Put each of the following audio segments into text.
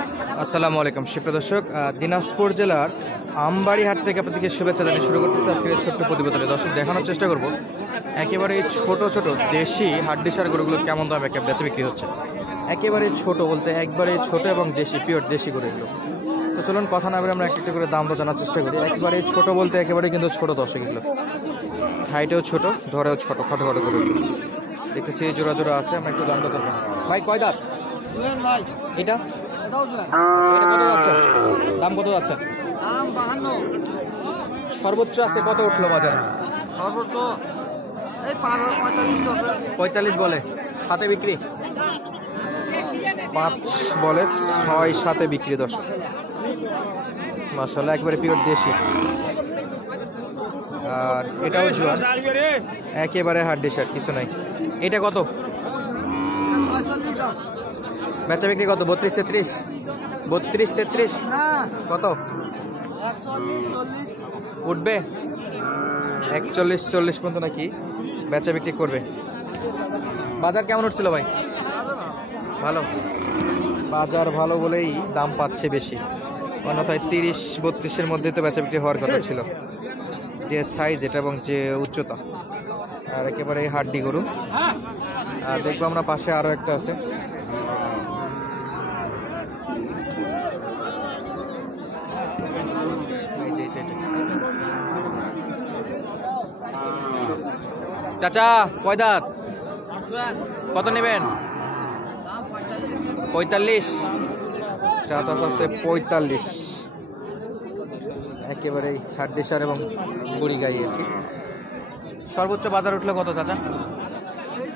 আসসালামু আলাইকুম সুপ্রিয় দর্শক, দিনাজপুর জেলার আমবাড়ি হাট থেকে আপনাদেরকে শুভেচ্ছা জানিয়ে শুরু করতেছি আজকের ছোট্ট প্রতিবেদনে। দর্শক দেখানোর চেষ্টা করব একেবারে ছোট ছোট দেশি হাড্ডি সার গরুগুলো কেমন দামে বেচা বিক্রি হচ্ছে। একেবারে ছোট বলতে একবারে ছোট এবং দেশি পিওর দেশি গরুগুলো। তো চলুন কথা না বলে আমরা একটা করে দাম জানার চেষ্টা করি। একেবারে ছোট বলতে একেবারে কিন্তু ছোট দর্শক, এগুলো হাইটেও ছোট, ধরেও ছোট, খাটো খাটো গরুগুলো দেখতেছি জোড়া জোড়া আছে। আমরা একটু দাম জানবো। ভাই কয় দাঁত এটা? কত যাচ্ছে দাম? কত যাচ্ছে? সর্বোচ্চ আছে কত উঠলো বাজারে? সর্বোচ্চ এই 45 বলে, সাথে বিক্রি 5 বলে 6 সাথে বিক্রি। দর্শক মাশাআল্লাহ একবারে পিওর দেশি। আর এটাও জোয়ান, একেবারে হাড্ডি সার, কিছু নাই। এটা কত বেচা বিক্রি? কত 32 33? 32 33 কত উঠবে? 41 40 পর্যন্ত নাকি বেচা বিক্রি করবে। বাজার কেমন উঠছিল ভাই? ভালো, বাজার ভালো বলেই দাম পাচ্ছে বেশি, অন্যথায় 30 32-এর মধ্যে তো বেচা বিক্রি হওয়ার কথা ছিল, যে সাইজ এটা এবং যে উচ্চতা। আর একেবারে হাড্ডি গরু। আর দেখবো আমরা পাশে আরো একটা আছে। চাচা কয় দাঁত? কত নেবেন? 45? চাচা আছে 45, একেবারে হাড্ডি সার এবং বুড়ি গাই আর কি। সর্বোচ্চ বাজার উঠলো কত চাচা?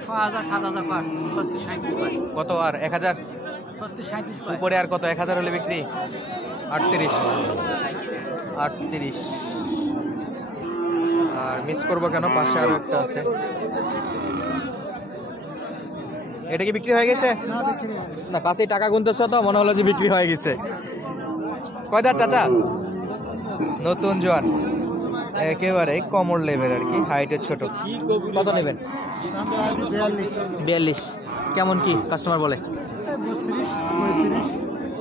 6000 কত? আর 1000 উপরে আর কত? 1000 হলে বিক্রি? 38। আর মিস করবো কেন, পাশে আরো একটা আছে। এটা কি বিক্রি হয়ে গেছে? না, কাছেই টাকা গুনতেছ তো মনে হলো যে বিক্রি হয়ে গেছে। কয় দাঁত চাচা? নতুন জোয়ান, একেবারে কমর লেভেল আর কি, হাইটের ছোট। কত নেবেন? 42। কেমন কি কাস্টমার বলে?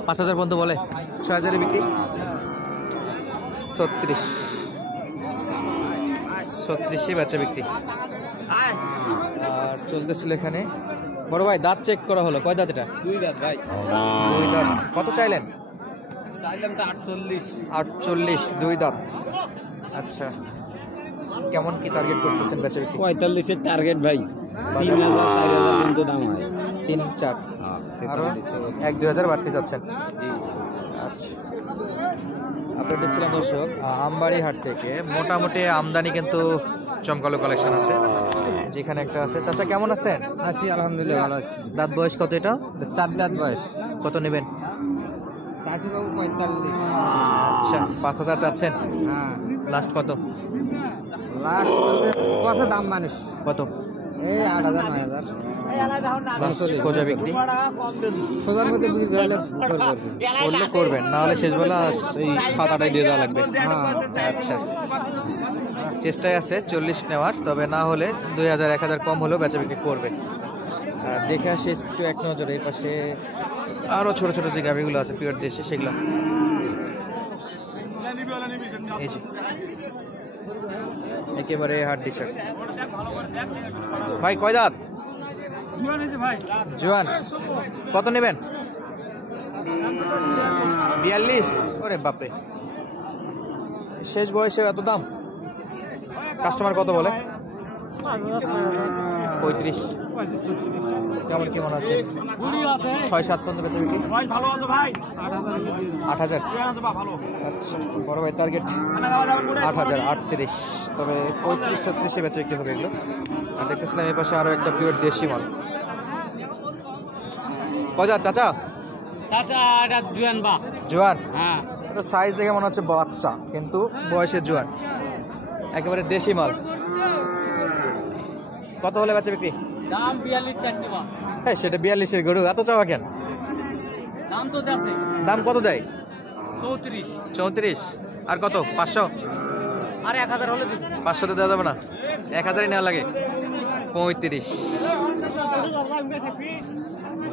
5000 পর্যন্ত বলে, 6000-এ বিক্রি। 36 বেচা বিক্রি। আর চলতেছিল এখানে। বড় ভাই দাঁত চেক করা হলো, কয় দাঁত এটা? 2 দাঁত ভাই। 2 দাঁত। কত চাইলেন? চাইলাম তো 48। 48, 2 দাঁত। আচ্ছা, কেমন কি টার্গেট করতেছেন বেচা বিক্রি? 45-এর টার্গেট ভাই। 3000 4000 পর্যন্ত দাম হয়। 3 4 আরো 1-2000 বাড়তে যাচ্ছেন? জি। আচ্ছা, আপডেট দিচ্ছিলাম দর্শক আমবাড়ি হাট থেকে। মোটামুটি আমদানি কিন্তু চমকালো কালেকশন আছে। যেখানে একটা আছে। চাচা কেমন আছেন? আছি আলহামদুলিল্লাহ, ভালো আছি। দাঁত বয়স কত এটা? 4 দাঁত বয়স। কত নেবেন? চাচি বাবু 45। আচ্ছা, 5000 চাচ্ছেন? হ্যাঁ। লাস্ট কত? লাস্ট কত দাম মানুষ? কত? এই 8000 9000 লাস্ট খোঁজা বিক্রি। সোজার মধ্যে বিক্রি হলে করলে করবেন, না হলে শেষবেলা এই 7-8 দিয়ে দেওয়া লাগবে। আচ্ছা, চেষ্টায় আছে 40 নেওয়ার, তবে না হলে 2000 1000 কম হলেও বেচা বিক্রি করবে। আর দেখে আসি একটু এক নজরে এই পাশে আরো ছোট ছোট যে গাভিগুলো আছে পিওর দেশে, সেগুলো এই যে একেবারে হাড্ডি সার। ভাই কয় দাঁত? জোয়ান। কত নেবেন? 42? ওরে বাপরে, শেষ বয়সে এত দাম। কাস্টমার কত বলে? 35। কেমন কি মনে হচ্ছে? 6-7 পর্যন্ত বেচা বিক্রি? 8000। আচ্ছা, বড় ভাই টার্গেট 8000 38, তবে 35-36-এ বেচা বিক্রি হবে এগুলো। আর দেখতেছিলাম এই পাশে আরো একটা পিওর দেশি মাল। কয়জাত চাচা? এটা জুয়ান বা জোয়ান? হ্যাঁ। এটা সাইজ দেখে মনে হচ্ছে বাচ্চা, কিন্তু বয়সে জোয়ান, একেবারে দেশি মাল। কত হলে বেচা বিক্রি? দাম 42 চাচ্ছি বা। হ্যাঁ, সেটা 42-এর গরু, এত চাওয়া কেন? দাম তো দেয়। দাম কত দেয়? 34। 34? আর কত? 500? আর 1000 হলে 500 তো দেওয়া যাবে না, 1000-ই নেওয়া লাগে। 35।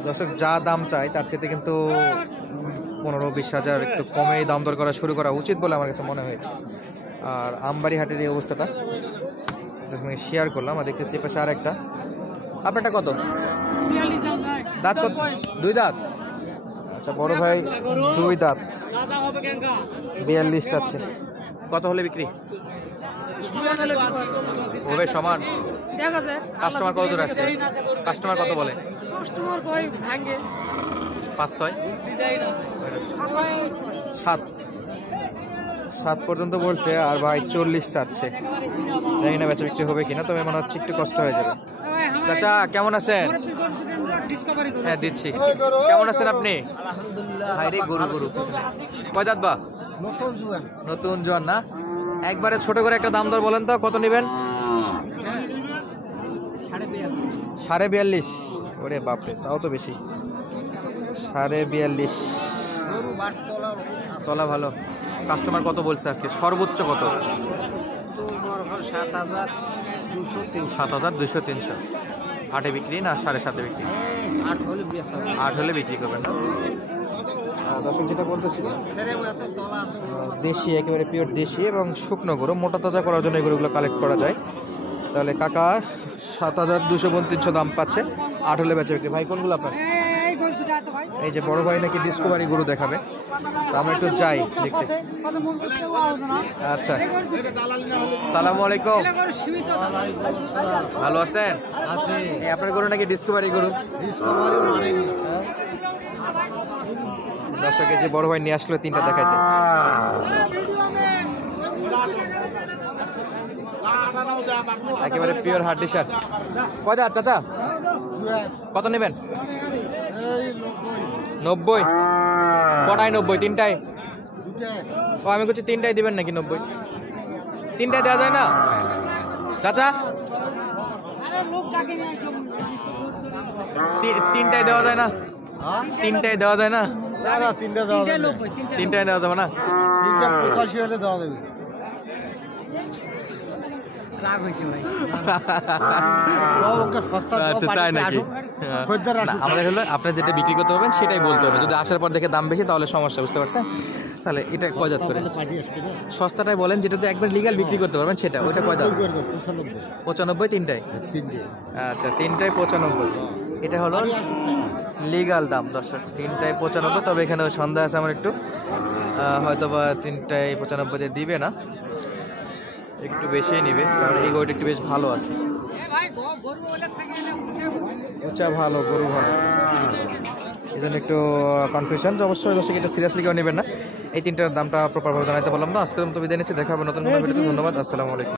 দর্শক যা দাম চাই তার চেয়ে কিন্তু 15-20 হাজার একটু কমেই দাম দর করা শুরু করা উচিত বলে আমার কাছে মনে হয়েছে। আর আমবাড়ি হাটের এই অবস্থাটা শেয়ার করলাম। আর দেখতেছি পাশে আর একটা। আপনারটা কত? দাঁত কত? 2 দাঁত। আচ্ছা বড় ভাই 2 দাঁত 42 চাচ্ছে। কত হলে বিক্রি হবে? সমান। কাস্টমার কত দূর আসছে? কাস্টমার কত বলে? 5-6 7 পর্যন্ত বলছে। আর ভাই 40 চাচ্ছে। জানি না বেচা বিক্রি হবে কিনা, তবে মনে হচ্ছে একটু কষ্ট হয়ে যাবে। চাচা কেমন আছেন? হ্যাঁ দিচ্ছি। কেমন আছেন আপনি? গরু গরু কয় দাঁত বা? নতুন জোয়ান না? একবারে ছোট করে একটা দাম দর বলেন তো, কত নেবেন? 42.5। ওরে বাপরে, তাও তো বেশি। 42.5 তলা ভালো। কাস্টমার কত বলছে আজকে? সর্বোচ্চ কত? 7,200-300। হাটে বিক্রি না 7.5 বিক্রি? 8 হলে বিক্রি করবেন না? দর্শক যেটা বলতেছিল, দেশি একেবারে পিওর দেশি এবং শুকনো গরু মোটা তাজা করার জন্য এই গরুগুলো কালেক্ট করা যায়। তাহলে কাকা 7,200-300 দাম পাচ্ছে। 8 হলে বেচা বিক্রি। ভাই কোনগুলো আপনার? এই যে বড় ভাই নাকি ডিসকভারি গরু দেখাবে, তো আমরা একটু যাই দেখতে। আচ্ছা, সালামু আলাইকুম। ভালো আছেন? আপনার গরু নাকি ডিসকভারি গরু? দর্শকে যে বড় ভাই নিয়ে আসলো 3টা দেখাইতে। একেবারে পিওর হার্ড ডিশার। কয় দাঁত চাচা? কত নেবেন? 90। কটায় 90? 3টায়? ও আমি বলছি 3টায় দিবেন নাকি 90? 3টায় দেওয়া যায় না চাচা? 3টায় দেওয়া যায় না? 3টায় দেওয়া যায় না? 3টায় দেওয়া যাবে না? 85 হলে দেওয়া যাবে। আচ্ছা তাই নাকি? আমাদের হলো আপনার যেটা বিক্রি করতে পারবেন সেটাই বলতে হবে। যদি আসার পর দেখে দাম বেশি তাহলে সমস্যা, বুঝতে পারছেন? তাহলে এটা কয় দাঁত করে? সস্তাটাই বলেন, যেটাতে একবার লিগাল বিক্রি করতে পারবেন সেটা। ওইটা কয় দাঁত? 95। 3টায়? আচ্ছা 3টায় 95। এটা হলো লিগাল দাম দর্শক, 3টায় 95। তবে এখানে সন্ধ্যা আছে আমার একটু, হয়তো বা 3টায় 95 দিবে না, একটু বেশিই নিবে, কারণ এই গরুটা একটু বেশ ভালো আছে। আচ্ছা ভালো গরু ভালো, এই জন্য একটু কনফিউশন। অবশ্যই দর্শক এটা সিরিয়াসলি কেউ নেবেন না। এই 3টার দামটা প্রপারভাবে জানাতে পারলাম না। আজকের মতো বিদায় নিচ্ছি, দেখা হবে নতুন কোনো ভিডিওতে। ধন্যবাদ, আসসালামু আলাইকুম।